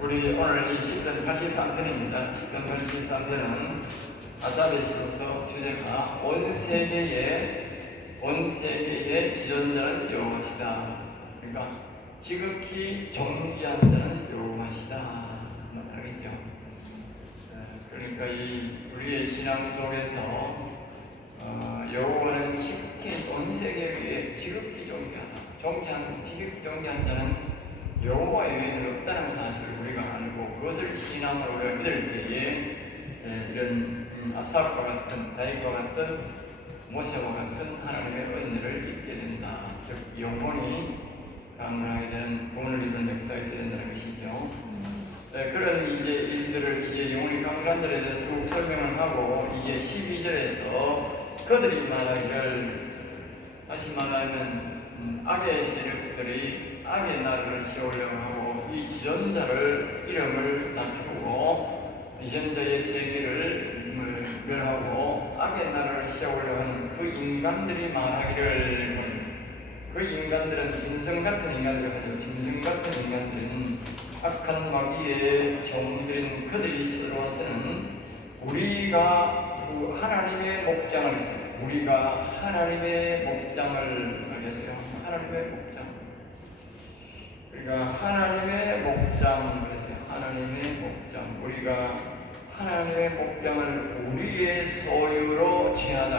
우리 오늘 이 10편 83편입니다. 10편 83편은 아사베시로서 주제가 온 세계의 지존자는 여호와시다. 그러니까 지극히 존귀한 자는 여호와시다. 알겠죠? 그러니까 우리의 신앙 속에서 여호와는 지극히 온 세계 위에 지극히 지극히 존귀한 자는 여호와 외에는 없다는 사실을 우리가 알고 그것을 신앙으로 우리가 믿을 때에 이런 아삽과 같은 다윗과 같은 모세와 같은 하나님의 은혜를 입게 된다. 즉 영혼이 강건하게 되는 본을 입은 역사가 있게 된다는 것이죠. 그런 이제 일들을 이제 영혼이 강건한 자에 대해서 쭉 설명을 하고 이제 12절에서 그들이 말하기를 다시 말하면 악의 세력들이 악의 나라를 세우려고 하고 이 지존자를 이름을 낮추고 지존자의 세계를 멸하고 악의 나라를 세우려고 하는 그 인간들이 말하기를 그 인간들은 짐승 같은 인간들을 가지고 짐승 같은 인간들은 악한 마귀의 종들인 그들이 들어와서는 우리가 그 하나님의 목장을 우리가 하나님의 목장을 알겠어요? 하나님의 목장. 우리가 하나님의 목장 그랬어요. 하나님의 목장. 우리가 하나님의 목장을 우리의 소유로 취하다.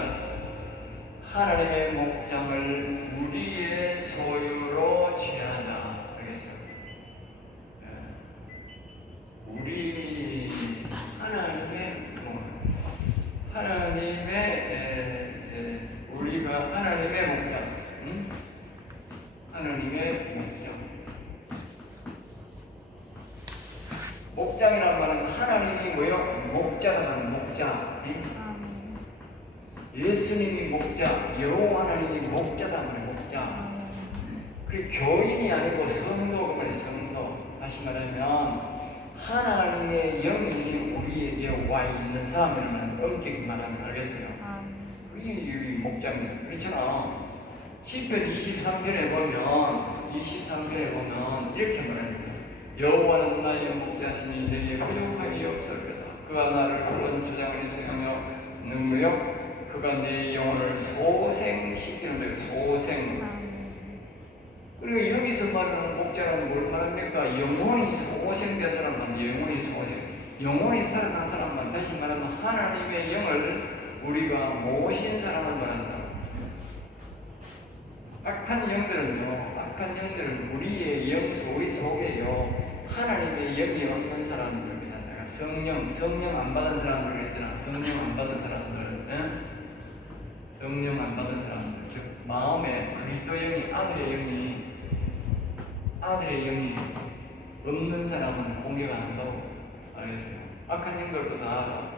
하나님의 목장을 우리의 소유로 취하자. 알겠어요? 우리 우리가 하나님의 목장, 하나님의 목장. 목장이라는 말은 하나님이 뭐요? 목자라는 목자. 예수님이 목자, 여호와 하나님이 목자라는 목자. 그리고 교인이 아니고 성도, 그래 성도. 다시 말하면 하나님의 영이 우리에게 와 있는 사람이라는 엄격히 말하는 거 알겠어요? 그게 목자입니다. 그렇잖아. 시편 23편에 보면 이렇게 말합니다. 여호와는 나의 목자시니 내게 부족함이 없을 거다. 그가 나를 푸른 초장을 생하며 능력 그가 내 영혼을 소생시키는 거예요. 소생. 그리고 여기서 말하는 목자는 뭘 말합니까? 영혼이 소생된 사람만, 영혼이 살아난 사람만, 다시 말하면 하나님의 영을 우리가 모신 사람을 말한다. 악한 영들은 우리의 우리 속에요. 하나님의 영이 없는 사람들입니다. 성령 안 받은 사람들 있잖아. 성령 안 받은 사람들, 즉 마음에 그리스도 영이 아들의 영이 없는 사람은 공개가 안 한다고 알겠어요. 악한 영들도 다 알아.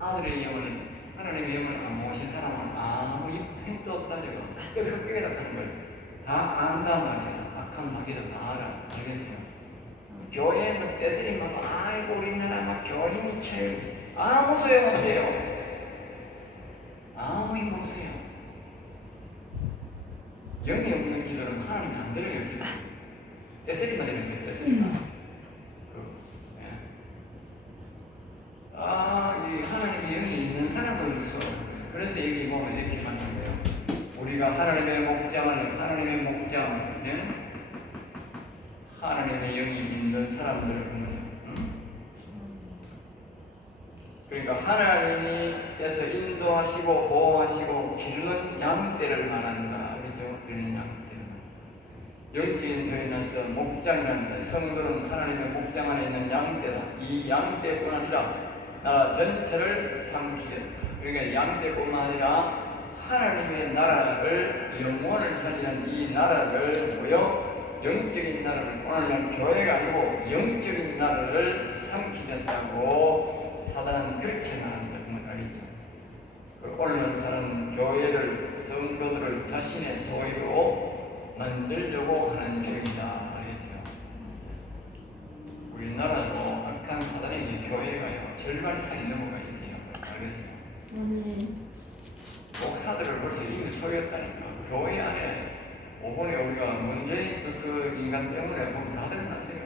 아들의 영을 하나님의 영을 안 모신 사람은 아무 힘도 없다 저거. 뼈가 하는 걸 다 안단 말이야. 악한 마귀도 다 알아. 알겠어요. 교회는 떼쓰림하고 아이고 우리나라 막 교인이 제일 아무 소용 없어요. 아무 힘 없어요. 영이 없는 기도는 하나님 안 들어요. 기도. 떼쓰리만 이런 게 떼쓰리만. 이 하나님의 영이 있는 사람들로서 그래서 여기 보면 이렇게 말하는 거예요. 우리가 하나님의 목장, 하나님의 영이 있는 사람들을 보면, 그러니까 하나님께서 인도하시고 보호하시고 기르는 양떼를 말한다. 그렇죠? 기르는 양떼. 영적인 교회에서 목장이란다. 성도는 하나님의 목장 안에 있는 양떼다. 이 양떼뿐 아니라 나라 전체를 삼키겠다. 그러니까 양떼뿐만 아니라 하나님의 나라를 영원을 살리는 이 나라를 영적인 나라를 오늘날 교회가 아니고 영적인 나라를 삼키겠다고 사단은 그렇게 말한다. 그건 알겠죠? 오늘날 사는 교회를 성도들을 자신의 소유로 만들려고 하는 중이다. 알겠죠? 우리나라도 악한 사단에게 교회가요 절반 이상이 넘어가 있어요. 알겠어요? 목사들을 벌써 이미 소유했다니까. 교회 안에 5번에 우리가 문재인 그 인간 때문에 보면 다 드러났어요.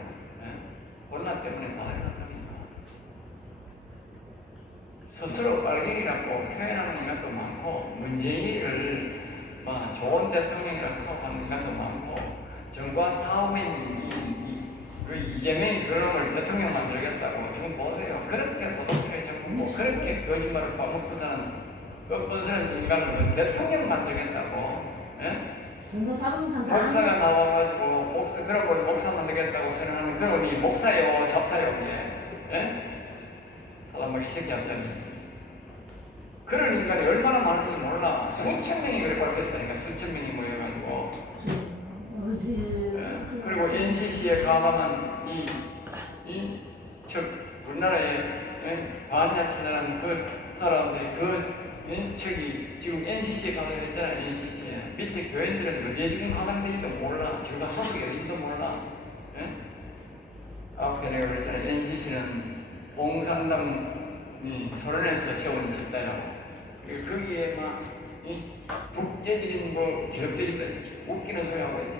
코로나 때문에 다 일어났다니까. 스스로 빨갱이라고 표현하는 인간도 많고, 문재인을 좋은 대통령이라고 하는 인간도 많고, 정부와 싸움인 그 이재명이 그놈을 대통령 만들겠다고 지금 보세요. 그렇게 도덕질해졌고 그렇게 거짓말을 빠먹듯하는 뻔뻔스러운 인간을 그 대통령 만들겠다고, 예? 목사가 나와가지고 그러고 목사 만들겠다고 선언하는 그러니 목사요 잡사요 이제, 예? 사람에게 새끼한다니. 그런 인간이 얼마나 많은지 몰라. 수천 명이 그렇게 발표했다니까. 수천 명이 모여가지고. 예? 그리고 NCC에 가담한 우리나라에 반이나 찾아난 그 사람들이 지금 NCC에 가담했잖아요. NCC에 밑에 교인들은 어디에 지금 가담되지도 몰라. 지금 소속이 어딘지도 몰라. 예? 앞에 내가 그랬잖아요. NCC는 봉산당이 소련에서 세운 집단이라고. 거기에 국제적인 기록되지도 웃기는 소리 하고 있죠.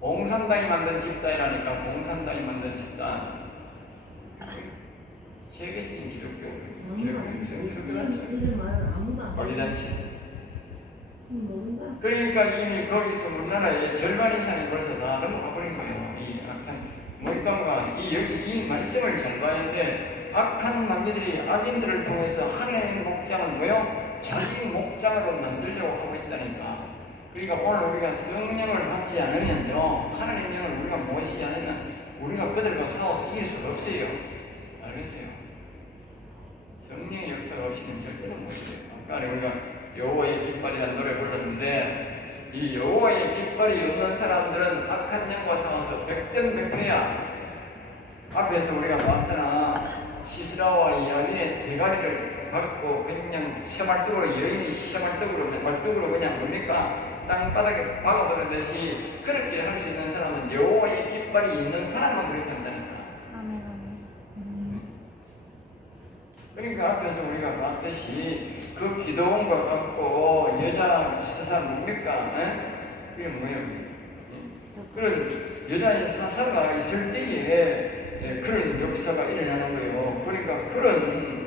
봉산당이 만든 집단이라니까. 봉산당이 만든 집단. 세계적인 기독교단체. 어디단체. 그러니까 이미 거기서 우리나라의 절반 이상이 벌써 다 넘어가 버린 거예요. 이 악한 모임감과 이 말씀을 잘 봐야 돼. 악한 마귀들이 악인들을 통해서 하나님의 목장을 자기 목장으로 만들려고 하고 있다니까. 그러니까 오늘 우리가 성령을 받지 않으면요, 하나님의 영을 우리가 모시지 않으면 우리가 그들과 싸워서 이길 수가 없어요. 알겠어요? 성령의 역사가 없이는 절대로 못 이겨요. 아까 우리가 여호와의 깃발이라는 노래 불렀는데, 이 여호와의 깃발이 없는 사람들은 악한 영과 싸워서 백전백패야. 앞에서 우리가 봤잖아. 시스라와 야윈의 대가리를 받고 그냥 새말뚝으로, 여인이 말뚝으로 그냥 뭡니까? 땅바닥에 박아버리듯이 그렇게 할 수 있는 사람은 여호와의 깃발이 있는 사람만 그렇게 한다니까. 그러니까 앞에서 우리가 봤듯이 그 기도원과 같고 여자 사사 뭡니까? 그게 뭐예요? 그런 여자의 사사가 있을 때에 그런 역사가 일어나는 거예요. 그러니까 그런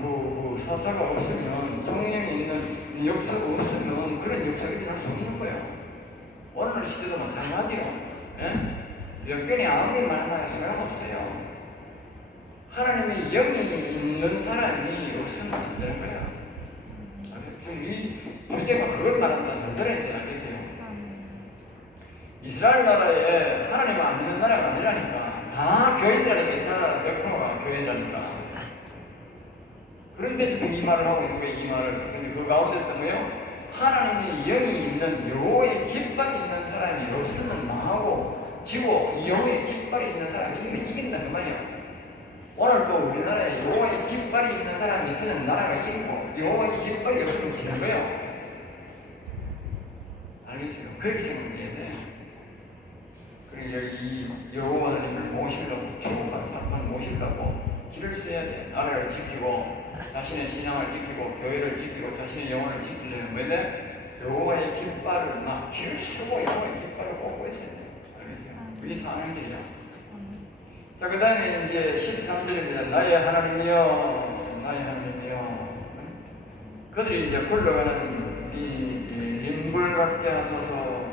그 사사가 없으면, 성령이 있는 역사가 없으면 그런 역사가 일어날 수 없는 거예요. 오늘 시대도 마찬가지요. 역변이 아무리 많아야 소용없어요. 하나님의 영이 있는 사람이 없으면 안 되는 거야. 지금 이 주제가 그걸 말한다. 잘 들어야 돼. 알겠어요? 이스라엘 나라에 하나님 안 믿는 나라가 아니라니까. 다 교인들이라니까. 이스라엘 나라 100%가 교인이라니까. 그런데 지금 이 말을 하고 있는 거예요. 이 말을. 그런데 그 가운데서 뭐예요? 하나님의 영이 있는, 여호와의 깃발이 있는 사람이 없으면 망하고, 지고 여호와의 깃발이 있는 사람이 이긴다 그 말이에요. 오늘 또 우리나라에 여호와의 깃발이 있는 사람이 있으면 나라가 이기고, 여호와의 깃발이 없으면 지는 거예요. 알겠어요? 그렇게 생각해야 돼. 그리고 여기 여호와 하나님을 모시려고, 축복한 사람을 모시려고 길을 써야 돼. 나라를 지키고, 자신의 신앙을 지키고, 교회를 지키고, 자신의 영혼을 지키려면 뭐냐? 여호와의 깃발을 길을 쓰고 여호와의 깃발을 꽂고 있어야 돼. 알겠죠? 그게 사는 길이야. 자, 그 다음에 이제 13절입니다. 나의 하나님이여, 나의 하나님이여. 그들이 이제 굴러가는 인불 같게 하소서.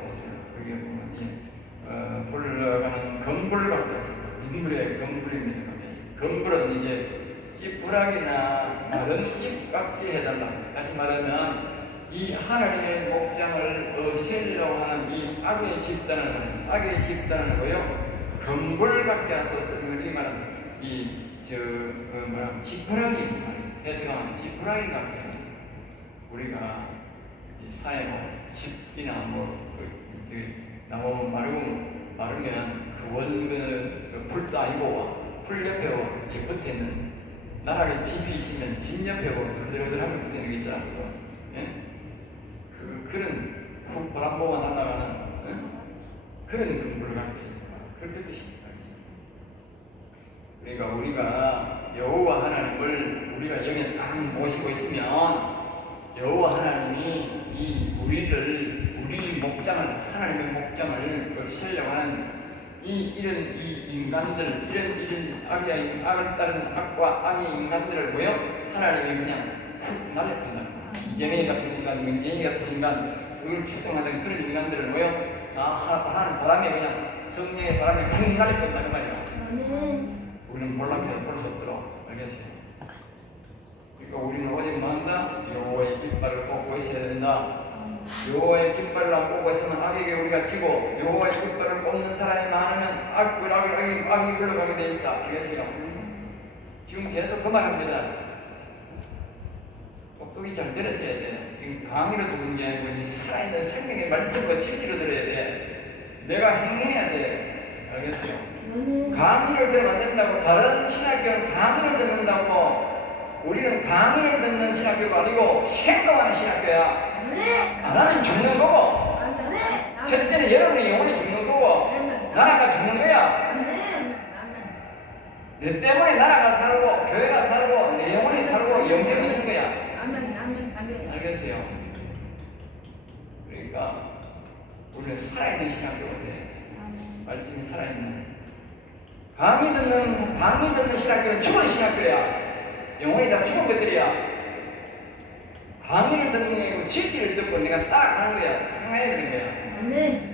그게 보면, 굴러가는 건불 같게 하소서. 인불의 건불입니다. 건불은 이제 찌푸락이나 마른 잎 같게 해달라. 다시 말하면, 이 하나님의 목장을 없애려고 하는 이 악의 집단은 뭐요? 건불 같게 하소서. 이걸 말하는 지푸라기 해석하면 지푸라기 같게 우리가 이 산에 집이나 나무 마르면 그 불도 아니고 풀 옆에 붙어 있는 나라에 집이 있으면 집 옆에 그들하면 붙어 있는 게 있잖아. 그런 훅 바람 보고 날아가는 그런 건물을 갖게 있습니다. 그렇게 뜻입니다. 그러니까 우리가 여호와 하나님을 우리가 영에 딱 모시고 있으면 여호와 하나님이 우리 목장을, 하나님의 목장을 없애려고 하는 이런 이 인간들, 이런 악을 따른 악과 악의 인간들을 뭐요? 하나님이 그냥 훅 날려버린다. 이재명이 같은 인간, 문재인이 같은 인간, 그걸 추종하던 그런 인간들을 뭐요? 하는 바람에 그냥 성령의 바람에 훅 날려버린다 그 말이야. 우리는 몰락해서 볼 수 없도록 알겠어요. 그러니까 우리는 오직 뭐한다? 여호와의 깃발을 꽂고 있어야 된다. 여호와의 깃발을 안 꽂고 있으면 악에게 우리가 지고, 여호와의 깃발을 꽂는 사람이 많으면 악이 흘러가게 되어 있다. 알겠어요? 지금 계속 그 말합니다. 똑똑히 잘 들었어야 돼. 강의로 듣는 게 아니고 살아있는 생명의 말씀과 진리로 들어야 돼. 내가 행해야 돼. 알겠어요? 강의를 들으면 안 된다고. 다른 신학교는 강의를 듣는다고. 우리는 강의를 듣는 신학교가 아니고 행동하는 신학교야. 안 하면 죽는 거고. 첫째는 여러분의 영혼이 죽는 거고, 나라가 죽는 거야. 내 때문에 나라가 살고 교회가 살고 내 영혼이 살고 영생이 있는 거야. 알겠어요? 그러니까 우리는 살아있는 신학교가 돼. 말씀이 살아있는. 강의 듣는 신학교는 죽은 신학교야. 영혼이 다 죽은 것들이야. 강의를 듣는 게 아니고 진리를 듣고 내가 딱 하는 거야. 행해야 되는 거야.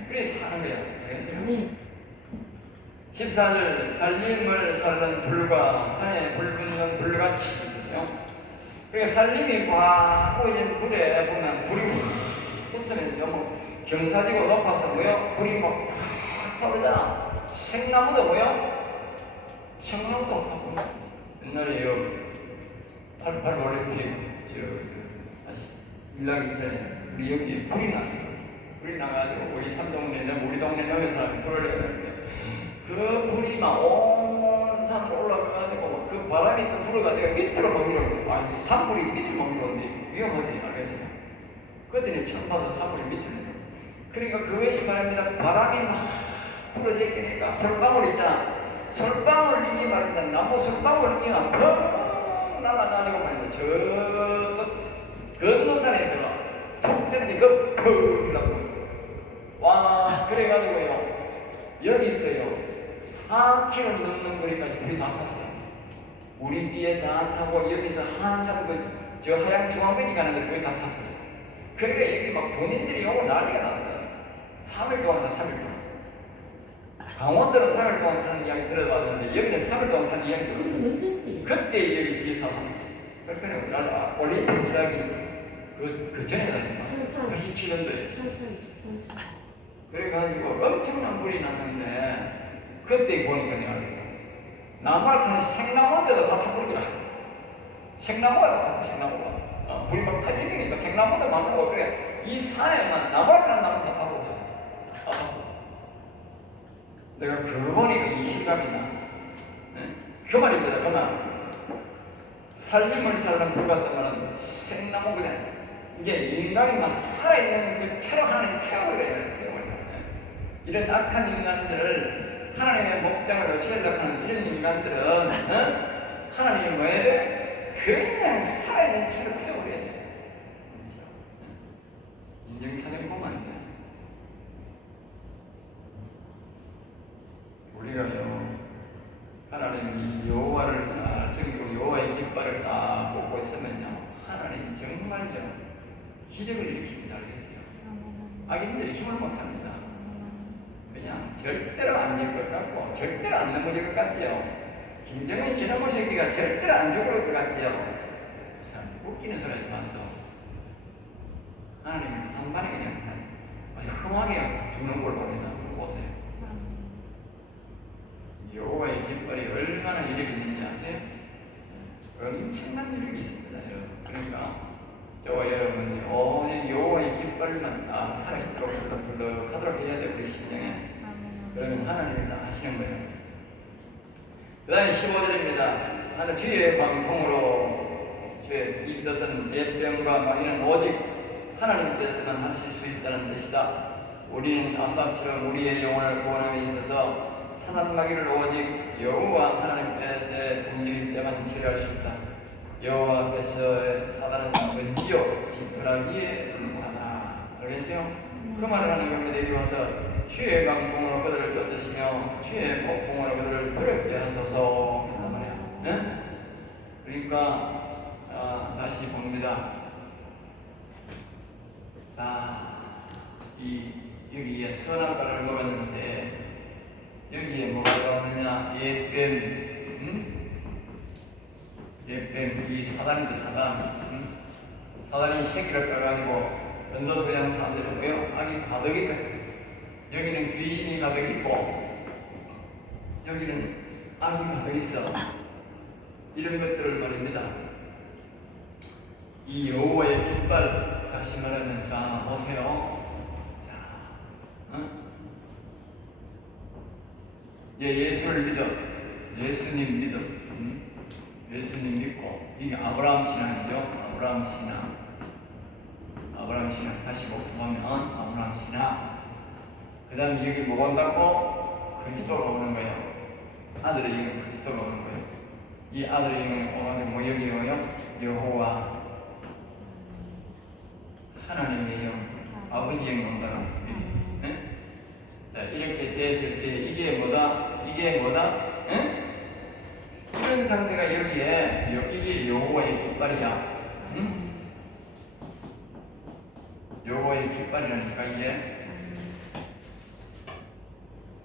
그래 사는 거야. 알겠어요? 14절 살림을 살던 불과 산에 불 붙는 불같이. 그러니까 살림이 꽉 보이는 불에 보면 불이 확 붙으면서 너무 경사지고 높아서 뭐요? 불이 막 확 타오르잖아. 생나무도 뭐요? 생나무도 타고. 옛날에 88 올림픽 일하기 전에 우리 여기에 불이 났어. 불이 나가지고 우리 우리 동네 넘에 사람이 불을 내는데 그 불이 막 온 산으로 올라가가지고 그 바람이 또 불어가지고 밑으로 막 밀어. 아니 산불이 밑으로 막 밀어오는데 위험하게 알겠어요. 그랬더니 처음 봐서 산불이 밑으로 밀어. 그러니까 그것이 말입니다. 바람이 막 불어져 있으니까 솔방울 있잖아. 솔방울이 말입니다. 나무 솔방울이 막 펑 날아다니고 말입니다. 저 건너산에 들어가 툭 뜨는 게 그 펑 나고. 와 그래가지고요. 여기 있어요. 4km 넘는 거리까지 불이 다 탔어요. 우리 뒤에 다 타고 여기서 한참 저 하양 중앙까지 가는 데 거의 다 탔고 있어요. 그러니까 여기 막 본인들이 오고 난리가 났어요. 3일 동안 타 3일 동안. 강원도는 3일 동안 타는 이야기 들어봤는데 여기는 3일 동안 타는 이야기가 없어요. 그때 여기 뒤에 타서 그러니까 올림픽 이야기 그 전에 갔지만 87년도에 그래가지고 엄청난 불이 났는데 그때 보니까 내가 나무를 파는 생나무인데도 다 타버리더라. 생나무가 타고 생나무가 불이 막 타지니까 생나무도 많고 그래. 이 산에만 나무를 파는 나무 다 타고 있어. 내가 그거 보니까 이 실감이 나. 그 말입니다. 그만 살림을 살던 불 같은 말은 생나무 그냥 이게 인간이 막 살아있는 그 태어나는 태어버려요. 이런 악한 인간들을 하나님의 목장을 없애려고 하는 이런 인간들은 하나님이 뭐 해야 돼? 그냥 살아있는 채로 태워버려야 돼. 인정사정 보면 안 돼. 우리가요 하나님이 여호와를 잘 섬기고 여호와의 깃발을 딱 꽂고 있으면요 하나님이 정말요 기적을 일으킵니다. 알겠어요? 악인들이 힘을 못합니다. 그냥 절대로 안 될 것 같고 절대로 안 넘어질 것 같지요. 김정은이 저놈의 새끼가 절대로 안 죽을 것 같지요. 참 웃기는 소리 하지 마세요. 하나님이 한 번에 그냥 아주 흠하게 죽는 걸 봅니다. 보세요. 여호와의 깃발이 얼마나 이력이 있는지 아세요? 엄청난 이력이 있습니다. 그러니까 저와 여러분이 오늘 여호와의 깃발만 다 살아있도록 불러가도록 해야 돼요. 우리 심령에. 그러면 하나님이 다 하시는 거예요. 그 다음에 15절입니다. 하늘 주의 방통으로 주의 이 뜻은 예병과 이는 오직 하나님께서는 하실 수 있다는 뜻이다. 우리는 아삽처럼 우리의 영혼을 구원함에 있어서 사단마귀를 오직 여호와 하나님께서의 공격일 때만 처리할 수 있다. 여호와 앞에서 사단은 번지어 지푸라기에 불과하다. 알겠어요? 그 말을 하는 겁니다. 여기 와서 주의 강풍으로 그들을 쫓으시며 주의 폭풍으로 그들을 두렵게 하소서 그런 말이야. 네? 그러니까 다시 봅니다. 자, 여기에 선악과를 먹었는데 여기에 뭐가 들어왔느냐? 옛뱀, 이 사단이죠, 사단. 사단이 새끼를 떠가지고 연도소리하는 사람들은 뭐요? 악이 가득 있다. 여기는 귀신이 가득 있고 여기는 악이 가득 있어. 이런 것들을 말입니다. 이 여호와의 깃발, 다시 말하면 자 보세요. 자, 예수를 믿어, 예수님 믿어, 예수님 믿고 이게 아브라함 신앙이죠. 아브라함 신앙. 다시 복습하면 아브라함 신앙. 그 다음에 여기 뭐가 온다고? 그리스도가 오는 거예요. 아들의 영은 그리스도가 오는 거예요. 이 아들의 영이 오가지고 뭐 여기 오요? 여호와 하나님의 영, 아버지의 영이 온다고. 네? 자, 이렇게 됐을 때 이게 뭐다? 네? 이런 상태가 여기에 이게 여호와의 깃발이야. 여호와의 깃발이라니까 이게.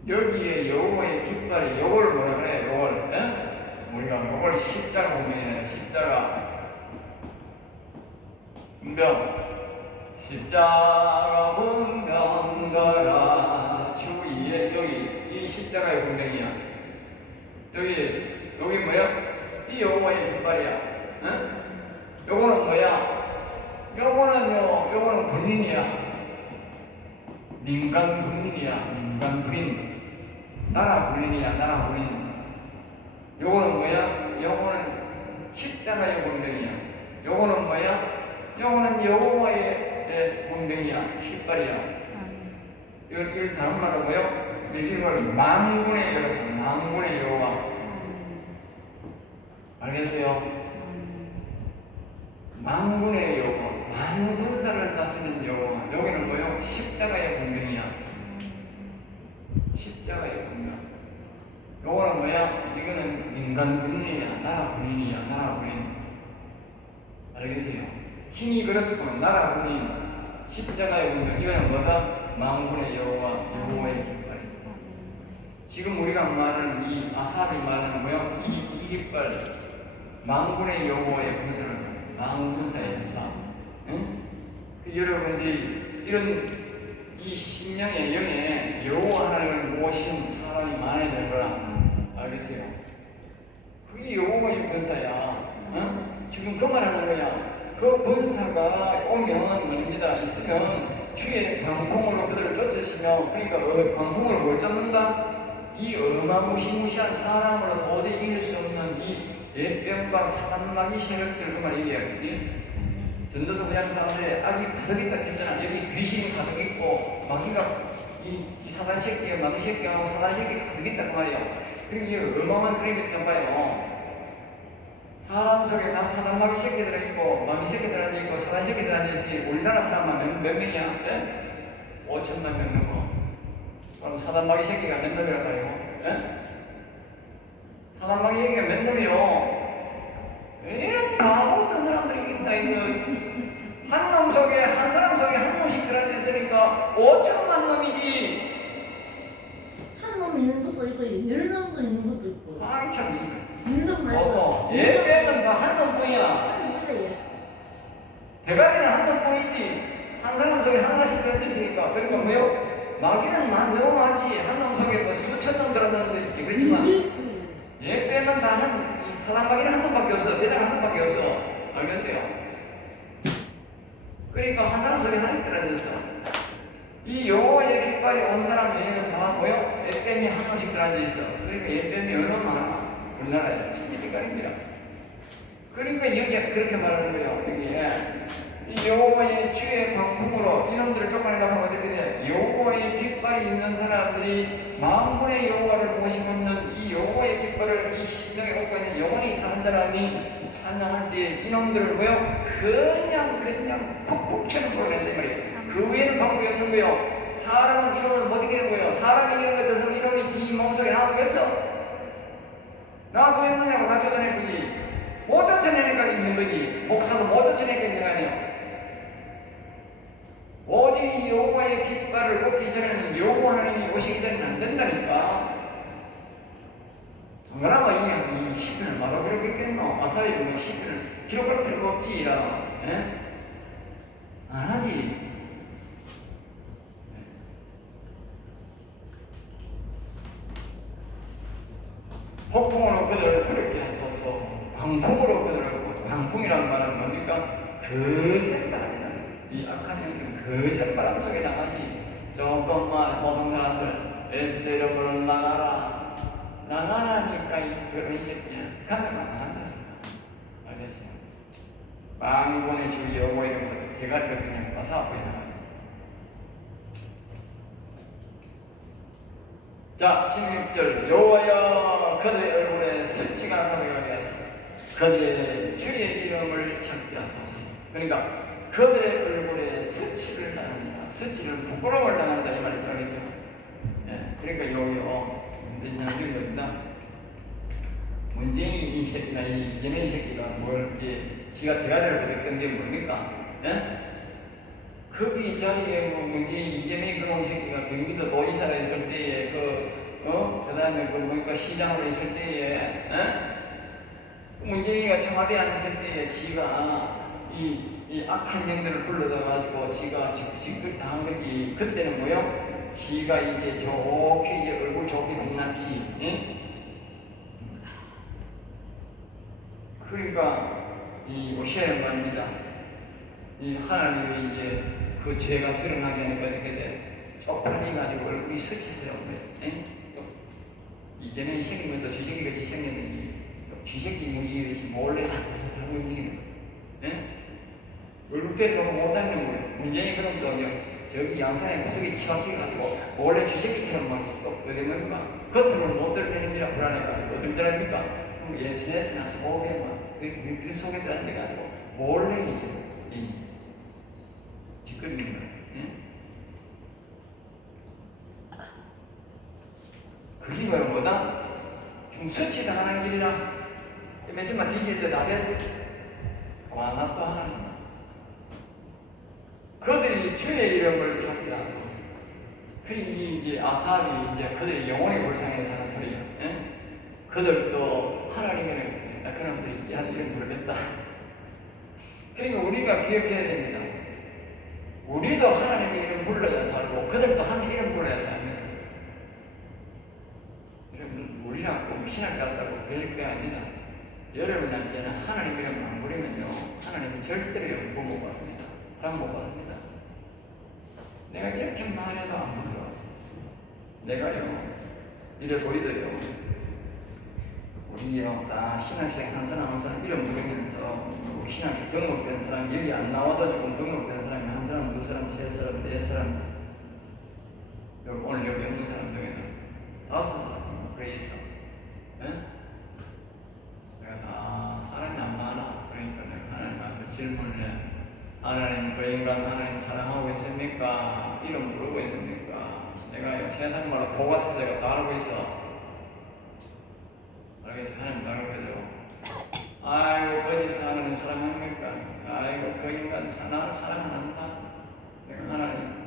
여기에 여호와의 깃발이 요걸 뭐라 그래? 요걸 우리가 요걸 십자가 보면 십자가 분병 십자가 분병더라 주 위에 여기 이 십자가의 분병이야. 여기 뭐야? 이 여호와의 깃발이야. 요거는 뭐야? 요거는 군인이야. 민간 군인. 나라 군인. 요거는 뭐야? 요거는 십자가의 군병이야. 요거는 뭐야? 요거는 여호와의 군병이야. 깃발이야. 이걸 다른 말로 뭐요? 이걸 만군의 여호와. 알겠어요? 만군의 여호와, 만군사를 다스리는 여호와. 여기는 뭐요? 십자가의 군병이야. 십자가의 군병. 요거는 뭐야? 이거는 민간 군인이야. 나라 군인. 알겠어요? 힘이 그렇고 나라 군인, 십자가의 군병. 이거는 뭐다? 만군의 여호와의 깃발. 지금 우리가 말하는 이 아삽이 말하는 뭐야? 이 깃발, 만군의 여호와의 군사를. 만군사의 전사. 응? 여러분들이 이런 이 심령의 영에 여호와 하나님을 모신 사람이 많아야 되는 거라. 알겠어요? 그게 여호와의 군사야. 응? 지금 그 말하는 거야. 그 군사가 오면 말입니다. 있으면 주의 광풍으로 그들을 쫓으시며, 그러니까 광풍으로 뭘 쫓는다? 이 어마무시무시한 사람으로 도저히 이길 수 없는 이 옛병과 사단마귀 세력들, 그 말 얘기하거든. 전도서 그냥 사람들의 악이 가득 있다 했잖아. 여기 귀신이 가득 있고 마귀가 이 사단 새끼가 마귀 새끼하고 사단 새끼가 가득 있다 그 말이야. 그리고 이게 어마어마한 그런 게 있잖아요. 사람 속에 다 사단 마귀 새끼 들어있고 마귀 새끼 들어있고 사단 새끼 들어있으니 우리나라 사람만 몇 명이야? 네? 5천만 명 넘어. 그럼 사단 마귀 새끼가 몇 놈이란 말이에요? 네? 사단 마귀 새끼가 몇 놈이요? 이런 아무것도 사람들이 있나 이거. 한 놈 속에 한 사람 속에 한 놈씩 들어앉아 있으니까 5천만 놈이지. 한 놈 있는 것도 있고 10놈도 있는 것도 있고. 아이 참. 10놈 말고. 어서 예배는 다 한 놈뿐이야. 대가리는 한 놈뿐이지. 한 사람 속에 하나씩 들어앉아 있으니까. 그러니까 뭐요? 마귀는 너무 많지. 한 놈 속에 뭐 수천 놈 들어앉아 있지. 그렇지만 예배는 다 이 사단 마귀는 한 놈밖에 없어. 대장 한 놈밖에 없어. 알겠어요? 그러니까 한 사람 속에 하나씩 들어앉았어. 이 여호와의 깃발이 온 사람 외에는 다 뭐요? 옛뱀이 한 놈씩 들어앉아 있어. 그러니까 옛뱀이 얼마나 많아? 우리나라에 천지빛깔입니다. 그러니까 여기에 그렇게 말하는 거예요. 여기에 이 여호와의 주의 광풍으로 이놈들을 쫓아내려고 하면 어떻게 돼? 여호와의 깃발이 있는 사람들이 만군의 여호와를 모시고 있는 이 여호와의 깃발을 이 심령에 얻고 있는 영원히 사는 사람이 찬양할 때 이놈들을 뭐요? 그냥 푹푹 쳐는 소리를 낸단 말이에요. 그 외에는 방법이 없는 거예요. 사람은 이름을 못 이기는 거예요. 사람이 이기는 것 같아서 이름이 지 몸속에 놔두겠어? 놔두겠느냐고 다 쫓아내지. 못 쫓아내니까 있는 거지. 목사도 못 쫓아내니까 있는 거 아니에요. 오직 여호와의 깃발을 꽂기 전에는 여호와 하나님이 오시기 전에는 안 된다니까. 그나마 이 시편을 말로 기록했겠노? 아사리 보면 시편을 기록할 필요가 없지. 안 하지. 폭풍으로 그들을 두렵게 하소서. 광풍으로 그들을, 광풍이란 말은 뭡니까? 거센 바람이다. 이 악한 영들은 거센 바람 속에 나가지. 조금만 모든 사람들 에스레로 나가라. 나가라니까 이 더러운 새끼야. 가면 안 한다니까. 알겠지? 망군의 주 여호와 이름으로 대가리를 그냥 빠서 앞에 나가지. 자, 16절. 여호와여 그들의 얼굴에 수치가 가득하게 하소서. 그들의 주의 이름을 찾게 하소서. 그러니까 그들의 얼굴에 수치를 당한다. 수치는 부끄러움을 당한다 이 말이죠. 알겠죠? 예, 그러니까 여기요 문제냐 이런 겁니다. 문재인 이 새끼나 이재명 새끼가 뭘 이제 지가 대가리를 거뒀던 게 뭡니까? 예? 거기 자리에 뭐 문재인 이재명이 그런 새끼가 경기도 도지사로 있을 때에 그다음에 그 뭡니까 시장으로 있을 때에 문재인이가 청와대에 앉았을 때에 지가 이 악한 영들을 불러다가지고 지가 직접 당한 거지. 그때는 뭐요? 지가 이제 좋게 이제 얼굴 좋게 빛났지. 예? 그러니까 이 오시아는 말입니다. 이 하나님이 이제 그 죄가 드러나게 하는 게 어떻게 돼? 쪽팔려가지고 얼굴이 수치스러운 거예요. 예? 이제는 생긴 것도 쥐새끼같이 생겼는데 쥐새끼 움직이듯이 몰래 살살 움직이는 거예요. 예? 얼굴 때리고 못하는 거예요. 문재인이 그럼 또 저기 양산에 구석에 치박혀가지고 원래 쥐새끼처럼 막 또 어디 뭡니까? 겉으로 못 들리는지라 불안해가지고 어떨 때랍니까? SNS나 속에 그 속에 들어앉아가지고 몰래 이제 짓거리는 거예요. 예? 그게 바로 뭐다? 좀 수치당하는 길이라 몇십만 뒤질 때 다 됐어. 와, 나 또 하나님. 그들이 주의 이름을 찾지 않소서. 그리 이제 아삽이 이제 그들의 영혼의 골상에 사는 소리야. 예? 그들도 하나님의 그놈들이 이런 부르겠다. 그러니까 우리가 기억해야 됩니다. 우리도 하나님의 이름 불러야 살고 그들도 하나님의 이름 불러야 삽니다. 여러분 우리라고 신학 같다고 그럴 게 아니라 여러분한테는 하나님 이름 안 부르면요 하나님이 절대로 여러분 못 받습니다. 사람 못 받습니다. 내가 이렇게 말해도 안 불러. 내가요 이래 보이더요. 우리요 다 신학생 한 사람 이름 부르면서 신학교 등록된 사람 여기 안 나와도 지금 등록된 사람이 한 사람, 두 사람, 세 사람, 네 사람 여기 오늘 여기 없는 사람 중에는 5사람 그래 있어. 예? 내가 다 사람이 안 많아. 그러니까 내가 하나님 앞에 질문을 해. 하나님 그 인간 하나님 사랑하고 있습니까? 이름 부르고 있습니까? 내가 세상 말로 도 같은 자가 다 알고 있어. 알겠어? 하나님 다 알고 아이고 그 집에서 하나님 사랑합니까? 아이고 그 인간 나를 사랑한다. 내가 하나님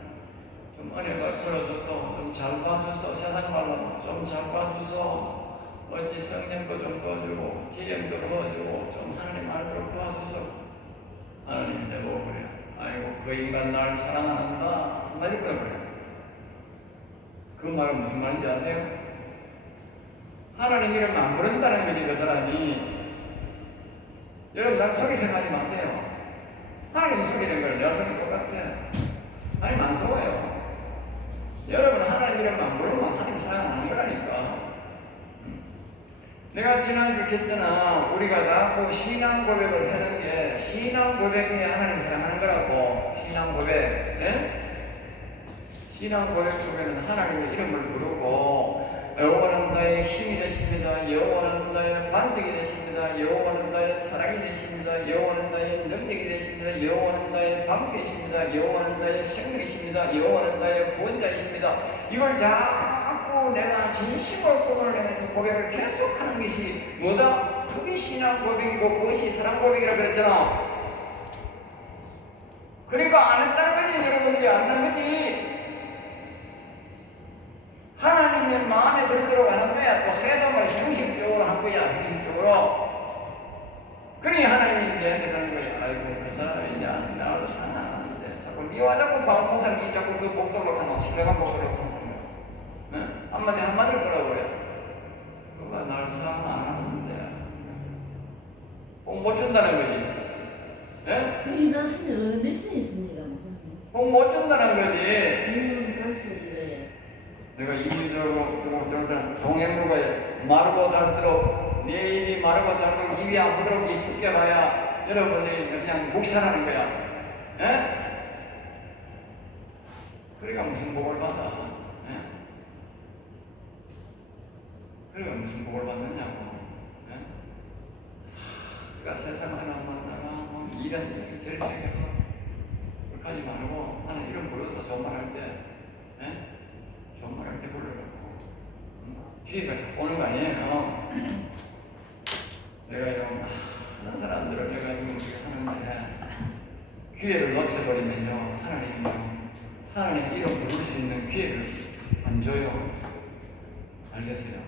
좀 은혜가 풀어줘서 좀 잘 봐줘서 세상 말로 좀 잘 봐줘서 어찌 성령도 좀 꺼주고 지혜도 꺼주고 좀 하나님 알도록 도와줘서 하나님 내보고 그래. 아이고 그 인간 나를 사랑한다 한마디 그래. 그 말은 무슨 말인지 아세요? 하나님 이름 안 부른다는 거지 그 사람이. 여러분 날 속이 생각하지 마세요. 하나님 속이는 걸 내가 속이 똑같아. 하나님 안 속아요. 여러분 하나님 이름 안 부르면 하나님 사랑 안 하는 거라니까. 내가 지난주에 했잖아. 우리가 자꾸 신앙 고백을 하는 게 신앙 고백해야 하나님 사랑하는 거라고. 신앙 고백. 예? 신앙 고백 속에는 하나님의 이름을 부르고 여호와는 나의 힘이 되십니다. 여호와는 나의 반석이 되십니다. 여호와는 나의 사랑이 되십니다. 여호와는 나의 능력이 되십니다. 여호와는 나의 방패이십니다. 여호와는 나의 생명이십니다. 여호와는 나의 구원자이십니다. 이걸 자꾸 내가 진심으로 구원을 해서 고백을 계속하는 것이 뭐다? 그게 신앙 고백이고 그것이 사랑 고백이라고 그랬잖아. 그러니까 안 했다는 거지. 여러분들이 안 한 거지. 하나님의 마음에 들도록 하는 거야. 또 해도 뭐 형식적으로 한 거야. 형식적으로. 그러니 하나님이 내한테 가는 거야. 아이고 그 사람이 이제 나를 사랑하는데 자꾸 미워 자꾸 방공사기 자꾸 그 목도로 가노. 신뢰한 목도로 가는 거야. 응? 한마디로 끊어버려. 그가 나를 사랑 안 하는데 복 못 준다는 거지. 예? 이 당신이 어느 편이십니까? 복 못 준다는 거지. 말씀이래요. 내가 이리저리로 동행로가 마르고 닳도록 내 입이 마르고 닳도록 입이 아프도록 이 죽게 가야 여러분들이 그냥 묵살하는 거야. 예? 그러니까 무슨 복을 받아? 예? 그러니까 무슨 복을 받느냐고. 예? 그러니까 세상 하나 만나가 뭐 이런 얘기 저런 얘기 하고 그렇게 하지 말고 나는 이런 불러서 좋은 말 할 때 예? 좋은 말 할 때 부르라고. 기회가 자꾸 오는 거 아니에요. 내가 많은 사람들을 내가 지금 이렇게 하는데 기회를 놓쳐버리면요 하나님 이름 부를 수 있는 기회를 안 줘요. 알겠어요?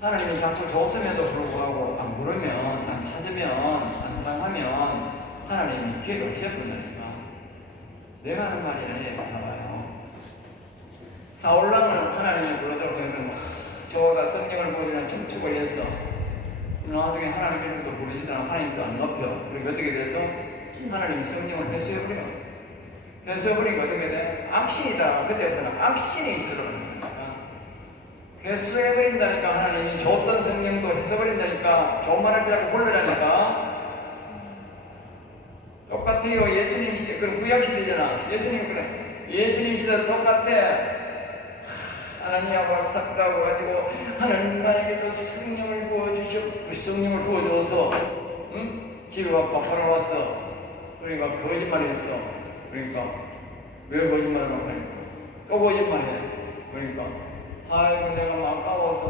하나님이 자꾸 줬음에도 불구하고 안 부르면, 안 찾으면, 안 사랑하면 하나님이 기회를 없애버린다니까. 내가 하는 말이 아니에요. 잡아요. 사울왕은 하나님이 부르도록 해서 저가 성령을 보이는 축축을 했어. 나중에 하나님 이름도 부르지도 않고 하나님도 안 높여. 그리고 어떻게 돼서 하나님이 성령을 회수해버려. 회수해버리니까 어떻게 돼? 악신이다. 그때부터는 악신이 들어가는 거야. 회수해버린다니까. 하나님이 줬던 성령도 회수해버린다니까. 좋은 말 할 때 자꾸 홀르라니까. 똑같아요. 예수님 시대, 그건 구약 시대잖아. 예수님 그래. 예수님 시대 똑같아. 하나님하고 삭다고 가지고 하나님 나에게도 성령을 부어주셔. 성령을 부어줘서 응? 집에 와서 밥하러 왔어. 그러니까 거짓말을 했어. 그러니까 왜 거짓말을 하니까 또 거짓말해. 그러니까 아이고 내가 아까워서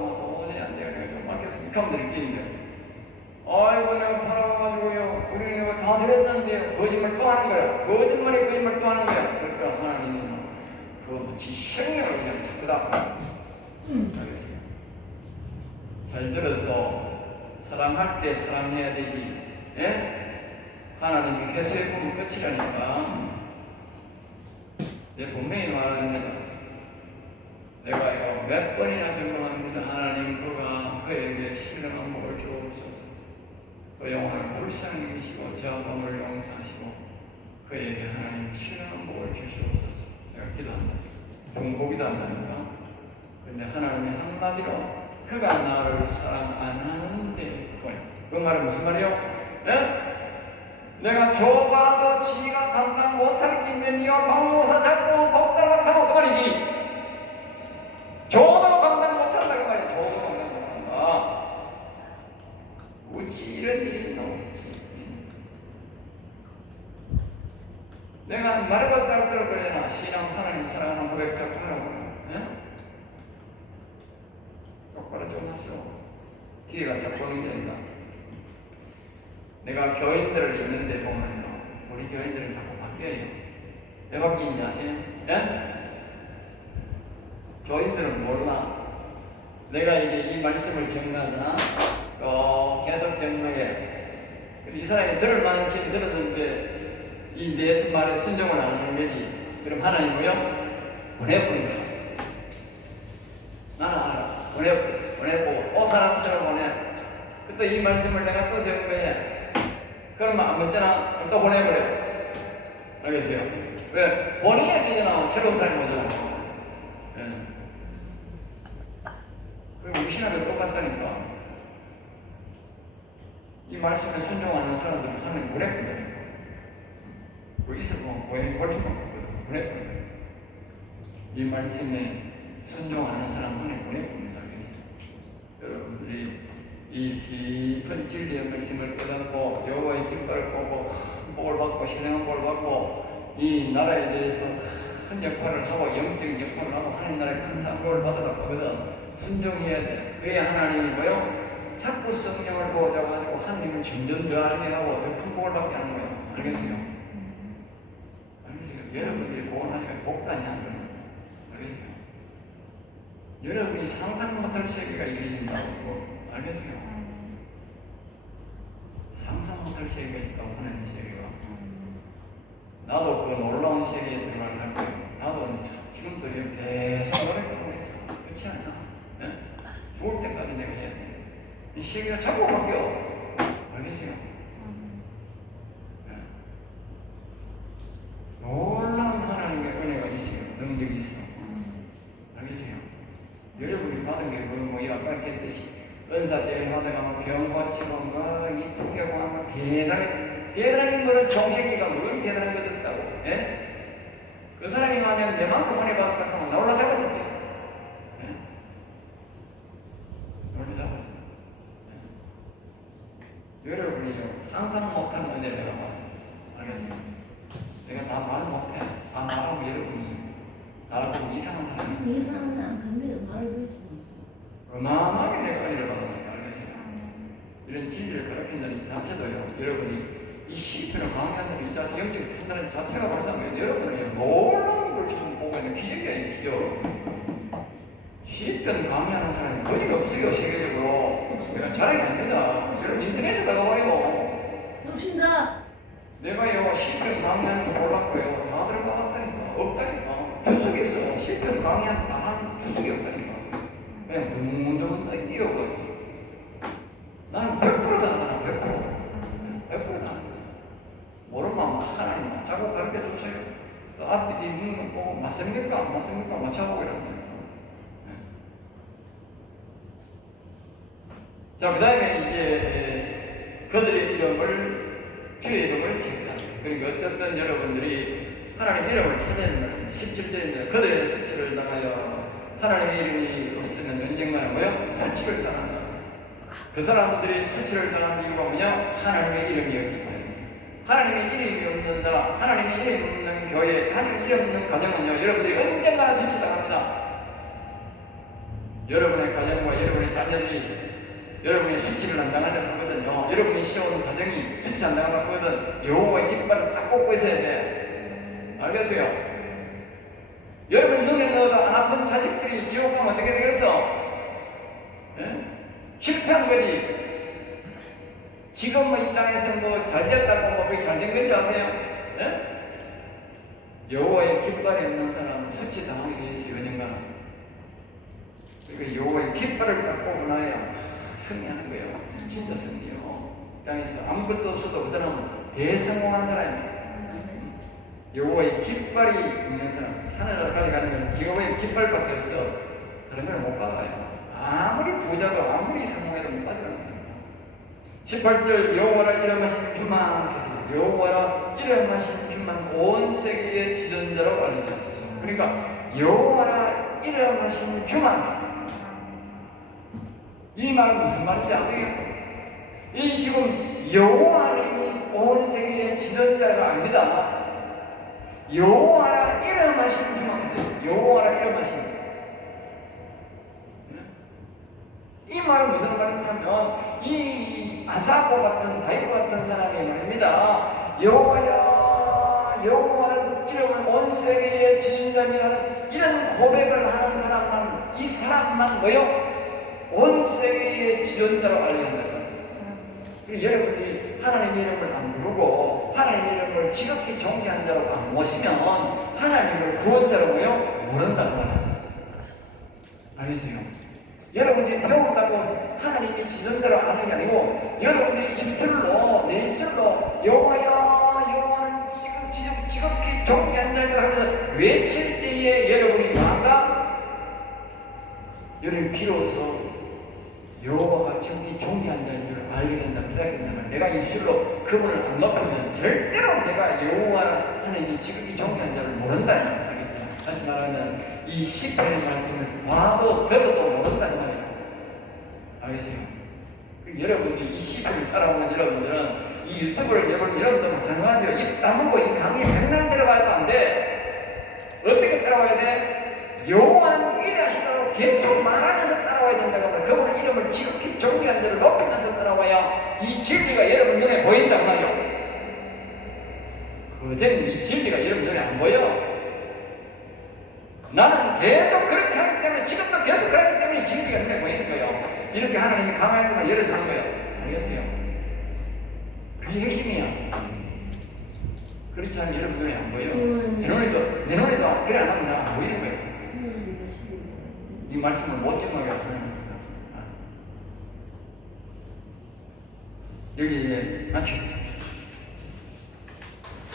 도저히 안 돼요. 내가 좀 맡겼으니까 하면 느끼는데 아이고 내가 팔아가지고요 우리 내가 다 드렸는데 거짓말 또 하는 거야. 거짓말 또 하는 거야. 그러니까 하나님은 그 지성령을 그냥 삭다. 알겠습니다. 잘 들어서 사랑할 때 사랑해야 되지. 예? 하나님이 회수해보면 끝이라니까. 내 분명히 말합니다. 내가 이거 몇 번이나 증거합니다. 하나님 그가 그에게 신령한 복을 주옵소서. 그 영혼을 불쌍히 여기시고 저 몸을 용서하시고 그에게 하나님 신령한 복을 주시옵소서. 내가 기도한다. 중보기도 한다니까. 그런데 하나님이 한마디로 그가 나를 사랑 안 하는데 그 말은 무슨 말이요? 네? 내가 줘봐도 지가 감당 못할 게 있는 이와 박목사 자꾸 복달락하고 그 말이지. 줘도 감당 못한다 그 말이야. 줘도 감당 못한다. 어찌 이런 일이 나오지? 내가 말을 따로 그러잖아. 신앙 하나님 사랑하는 고백 자꾸 하라고. 똑바로 좀 하시오. 뒤에가 자꾸 오는 게 아니라. 내가 교인들을 있는데 보면요, 우리 교인들은 자꾸 바뀌어요. 왜 바뀌는지 아세요? 예? 교인들은 몰라. 내가 이제 이 말씀을 전가하잖아. 계속 전가해. 이 사람이 들을 만치 들었는데 이 내 말에 순종을 안 하는 거지. 그럼 하나님은요 보내버린 거야. 나는 알아. 보내고 또 사람처럼 보내. 그때 이 말씀을 내가 또 전가해. 그러면 안 맞잖아. 또 보내버려. 알겠어요? 왜? 보내야 되잖아. 새로 살는 거잖아. 예. 그리고 우리 신앙도 똑같다니까. 이 말씀에 순종하는 사람들은 하나님 보내버려. 뭐 있어, 뭐, 보내는 걸 수가 없거든. 보내버려. 이 말씀에 순종하는 사람 하나님 보낼 겁니다. 여러분들이 이 깊은 진리의 말씀을 깨닫고 여호와의 깃발을 꽂고 큰 복을 받고 신령한 복을 받고 이 나라에 대해서 큰 역할을 하고 영적인 역할을 하고 하나님 나라의 큰 상급을 받으려고 하거든 순종해야 돼. 그래야 하나님이 뭐요? 자꾸 성령을 부어줘가지고 하나님을 점점 더 알게 하고 더 큰 복을 받게 하는 거예요. 알겠어요? 알겠어요? 여러분들이 복을 하니까 복단이 안 돼요. 알겠어요? 여러분이 상상 못할 세계가 이루어진다고. 알겠어요? 상상 못할 세계가 있다고 하나님 세계가. 나도 그 놀라운 세계에 들어갈 거예요. 나도 지금도 계속 노력하고 있어. 그렇지 않아? 네? 죽을 때까지 내가 해야 돼. 이 세계가 자꾸 바뀌어. 알겠어요? 네. 놀라운 하나님의 은혜가 있어요. 능력이 있어. 알겠어요? 여러분이 받은 게 뭐 아까 이렇게 했듯이 은사 제외하다가 뭐 병 고치고 이 통역고 뭐 대단한 거는 종생기가 뭘 대단한 거 듣다고. 예? 그 사람이 만약 내만큼 은혜 받았다 하면 나 올라 잡아줬대. 예? 올라 잡아. 예? 여러분이 상상 못하는 은혜를 내가 받아. 알겠어요? 내가 다 말 못해. 다 말하면 여러분이 나를 보고 이상한 사람이 이상한 사람 감리도 말을 들을 수도 있어. 어마어마하게 내가 은혜를 받았어요. 알겠어요? 이런 진리를 가르친다는 이 자체도요. 여러분이 이 시편을 강의하는 이 자체, 영적인 판단의 자체가 발생하면 여러분이 놀라운 걸 지금 보고 있는 기적이야, 기적. 시편 강의하는 사람이 거의 없어요, 세계적으로. 내가 자랑이 아닙니다. 여러분 인터넷에 가봐요. 욕심다. 내가요 시편 강의하는 거 몰랐고요. 다 들어가봤다니까. 없다니까. 주석에서 시편 강의하는 다한 주석이 없다니까. 그냥 드문드문 뛰어가지고. 나는 100%다 하잖아, 100%다 하는 거야. 모르면 하나님 자꾸 가르쳐 주세요. 또 앞에 뒤 묻는 거 보고 맞습니까? 안 맞습니까? 맞춰보고 이런 거예요. 자, 그 다음에 이제 그들의 이름을, 주의 이름을 체크하는 거예요. 그러니까 어쨌든 여러분들이 하나님 이름을 찾아야 된다는 17절입니다. 그들의 수치를 당하여 하나님의 이름이 없으면 언젠가는 뭐요? 수치를 당한다. 그 사람들이 수치를 당한 이유가 뭐냐? 하나님의 이름이 없기 때문에. 하나님의 이름이 없는 나라, 하나님의 이름이 없는 교회, 하나님의 이름 없는 가정은요, 여러분들이 언젠가는 수치 당합니다. 여러분의 가정과 여러분의 자녀들이 여러분의 수치를 안 당하지 않거든요. 여러분이 세운 가정이 수치 안 당하거든. 여호와의 깃발을 딱 꽂고 있어야 돼. 알겠어요? 여러분 눈에 넣어도 안 아픈 자식들이 지옥 가면 어떻게 되겠어? 예? 실패한 거지. 지금 뭐 이 땅에서 뭐 잘 됐다고 뭐 그게 잘 된 건지 아세요? 예? 여호와의 깃발이 없는 사람은 수치 당하게 돼 있어요. 언젠가. 그러니까 여호와의 깃발을 딱 꽂고 나야 승리하는 거예요. 진짜 승리요. 이 땅에서 아무것도 없어도 그 사람은 대성공한 사람이에요. 여호와의 깃발이 있는 사람, 하늘나라까지 가는 건 여호와의 깃발밖에 없어. 다른 걸 못 가요. 아무리 부자도 아무리 성공해도 못 가져가는 거예요. 18절 여호와라 이름하신 주만 계세요. 여호와라 이름하신 주만 온 세계의 지존자로 알리게 하소서. 그러니까 여호와라 이름하신 주만. 이 말은 무슨 말인지 아세요? 이 지금 여호와님이 온 세계의 지존자가 아닙니다. 여호와라 이름하신 주만. 여호와라 이름하신 주. 이 말은 무슨 말이냐면 이 아사코 같은 다윗 같은 사람이 말입니다. 여호와야 여호와는 이름을 온 세계에 지존자라는 이런 고백을 하는 사람만 이 사람만 뭐요? 온 세계의 지존자로 알려진다. 그리고 여러분들이 하나님의 이름을 안 부르고 하나님의 이름을 지극히 존귀한 자로 안 모시면 하나님을 구원자로 뭐요? 모른다는 거예요. 알겠어요? 여러분들이 배운다고 하나님이 지존자로 아는 게 아니고 여러분들이 입술로 내 입술로 여호와야 여호와는 지극히 존귀한 자이다 하면서 외칠 때에 여러분이 뭔가 여러분이 비로소 여호와가 지극히 존귀한 자인 줄 알게 된다, 깨닫게 된다면 내가 입술로 그분을 안 높이면 절대로 내가 여호와 하나님이 지극히 존귀한 자를 모른다. 알겠죠? 다시 말하면 이 시편의 말씀을 봐도 들어도 모른다는 말이에요. 알겠어요? 여러분이 이 시편을 따라오는 여러분들은 이 유튜브를 여러분들 마찬가지요. 입 다물고 이 강의 맨날 들어봐도 안 돼. 어떻게 따라와야 돼? 여호와는 위대하시다고 계속 말하면서 따라와야 된다고 합니다. 그분의 이름을 지극히 존귀한 대로 높이면서 따라와야 이 진리가 여러분 눈에 보인단 말이에요. 그때는 이 진리가 여러분 눈에 안 보여. 나는 계속 그렇게 하기 때문에 지금도 계속 그렇기 때문에 진리가 눈에 보이는 거예요. 이렇게 하나님이 강할 때만 열어주는 거예요. 알겠어요? 그게 핵심이야. 그렇지 않으면 여러분 눈에 안 보여. 내 눈에도 그래 안 하면 안 보이는 거예요. 이 말씀을 못 정하게 하는 거야. 여기 이제 마치겠습니다.